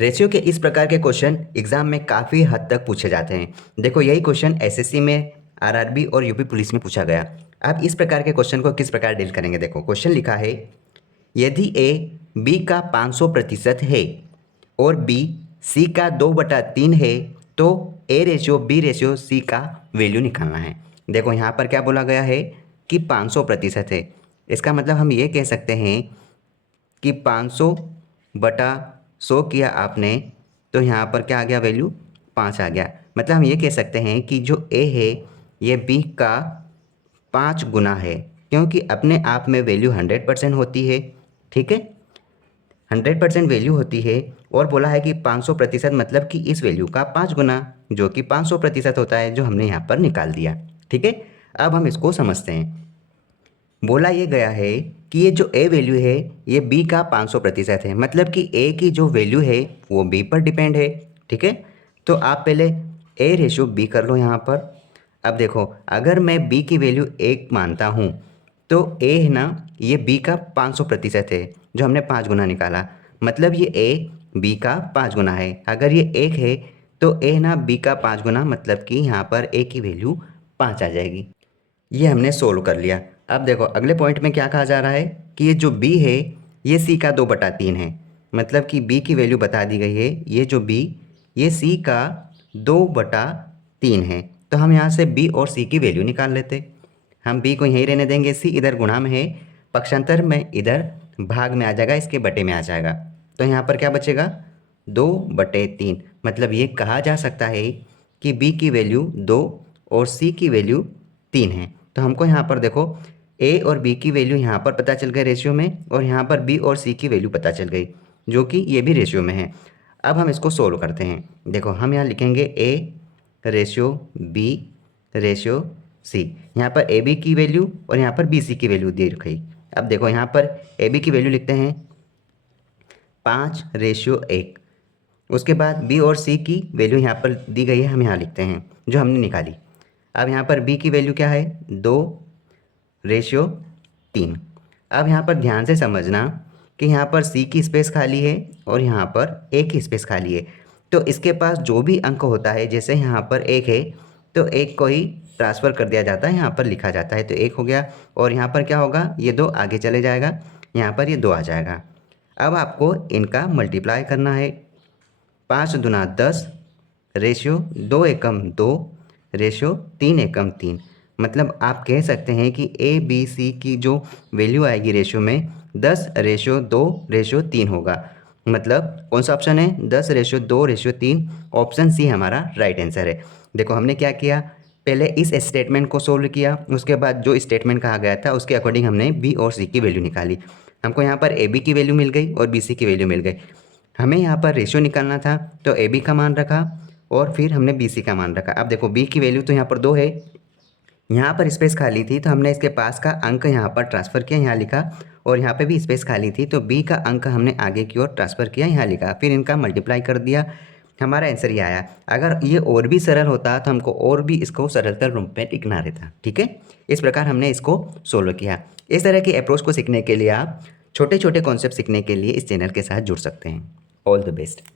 Ratio के इस प्रकार के क्वेश्चन एग्जाम में काफ़ी हद तक पूछे जाते हैं। देखो यही क्वेश्चन एसएससी में, आरआरबी और यूपी पुलिस में पूछा गया। अब इस प्रकार के क्वेश्चन को किस प्रकार डील करेंगे, देखो क्वेश्चन लिखा है, यदि ए बी का 500% है और बी सी का 2/3 है तो A ratio B ratio C का वैल्यू निकालना है। देखो यहाँ पर क्या बोला गया है कि 500% है। इसका मतलब हम ये कह सकते हैं कि 500/100 किया आपने तो यहाँ पर क्या आ गया, वैल्यू 5 आ गया। मतलब हम ये कह सकते हैं कि जो ए है ये बी का 5 गुना है, क्योंकि अपने आप में वैल्यू 100% होती है। ठीक है, 100% वैल्यू होती है और बोला है कि 500% मतलब कि इस वैल्यू का 5 गुना, जो कि 500% होता है, जो हमने यहाँ पर निकाल दिया। ठीक है, अब हम इसको समझते हैं। बोला ये गया है कि ये जो ए वैल्यू है ये बी का 500% है, मतलब कि ए की जो वैल्यू है वो बी पर डिपेंड है। ठीक है, तो आप पहले ए रेशियो बी कर लो यहाँ पर। अब देखो अगर मैं बी की वैल्यू 1 मानता हूँ तो ए है ना, ये बी का 500% है, जो हमने 5 गुना निकाला, मतलब ये ए बी का 5 गुना है। अगर ये 1 है तो ए है ना बी का 5 गुना, मतलब कि यहाँ पर ए की वैल्यू 5 आ जाएगी। ये हमने सोल्व कर लिया। अब देखो अगले पॉइंट में क्या कहा जा रहा है कि ये जो b है ये c का 2/3 है, मतलब कि b की वैल्यू बता दी गई है, ये जो b ये c का 2/3 है। तो हम यहाँ से b और c की वैल्यू निकाल लेते। हम b को यहीं रहने देंगे, c इधर गुणा में है, पक्षांतर में इधर भाग में आ जाएगा, इसके बटे में आ जाएगा। तो यहाँ पर क्या बचेगा, 2/3। मतलब ये कहा जा सकता है कि b की वैल्यू 2 और c की वैल्यू 3 है। तो हमको यहाँ पर देखो ए और बी की वैल्यू यहाँ पर पता चल गई रेशियो में, और यहाँ पर बी और सी की वैल्यू पता चल गई, जो कि ये भी रेशियो में है। अब हम इसको सोल्व करते हैं। देखो हम यहाँ लिखेंगे A ratio B ratio C. यहाँ पर ए बी की वैल्यू और यहाँ पर बी सी की वैल्यू दे रखी। अब देखो यहाँ पर ए बी की वैल्यू लिखते हैं 5:1। उसके बाद बी और सी की वैल्यू यहाँ पर दी गई है, हम यहाँ लिखते हैं जो हमने निकाली। अब यहाँ पर बी की वैल्यू क्या है, 2:3। अब यहाँ पर ध्यान से समझना कि यहाँ पर सी की स्पेस खाली है और यहाँ पर ए की स्पेस खाली है। तो इसके पास जो भी अंक होता है, जैसे यहाँ पर 1 है तो 1 को ही ट्रांसफ़र कर दिया जाता है, यहाँ पर लिखा जाता है, तो 1 हो गया। और यहाँ पर क्या होगा, ये 2 आगे चले जाएगा, यहाँ पर ये 2 आ जाएगा। अब आपको इनका मल्टीप्लाई करना है। 5 दूना 10 रेशियो 2 एकम 2 रेशियो 3 एकम 3। मतलब आप कह सकते हैं कि ए बी सी की जो वैल्यू आएगी रेशियो में 10:2:3 होगा। मतलब कौन सा ऑप्शन है, 10:2:3। ऑप्शन सी हमारा राइट आंसर है। देखो हमने क्या किया, पहले इस स्टेटमेंट को सोल्व किया, उसके बाद जो स्टेटमेंट कहा गया था उसके अकॉर्डिंग हमने बी और सी की वैल्यू निकाली। हमको यहाँ पर ए बी की वैल्यू मिल गई और बी सी की वैल्यू मिल गई। हमें यहाँ पर रेशियो निकालना था, तो ए बी का मान रखा और फिर हमने बी सी का मान रखा। अब देखो बी की वैल्यू तो यहाँ पर 2 है, यहाँ पर स्पेस खाली थी तो हमने इसके पास का अंक यहाँ पर ट्रांसफ़र किया, यहाँ लिखा, और यहाँ पे भी स्पेस खाली थी तो बी का अंक हमने आगे की ओर ट्रांसफ़र किया, यहाँ लिखा, फिर इनका मल्टीप्लाई कर दिया, हमारा आंसर ये आया। अगर ये और भी सरल होता तो हमको और भी इसको सरलतर रूप में लिखना रहता। ठीक है, इस प्रकार हमने इसको सोल्व किया। इस तरह की अप्रोच को सीखने के लिए आप छोटे छोटे कॉन्सेप्ट सीखने के लिए इस चैनल के साथ जुड़ सकते हैं। All the best.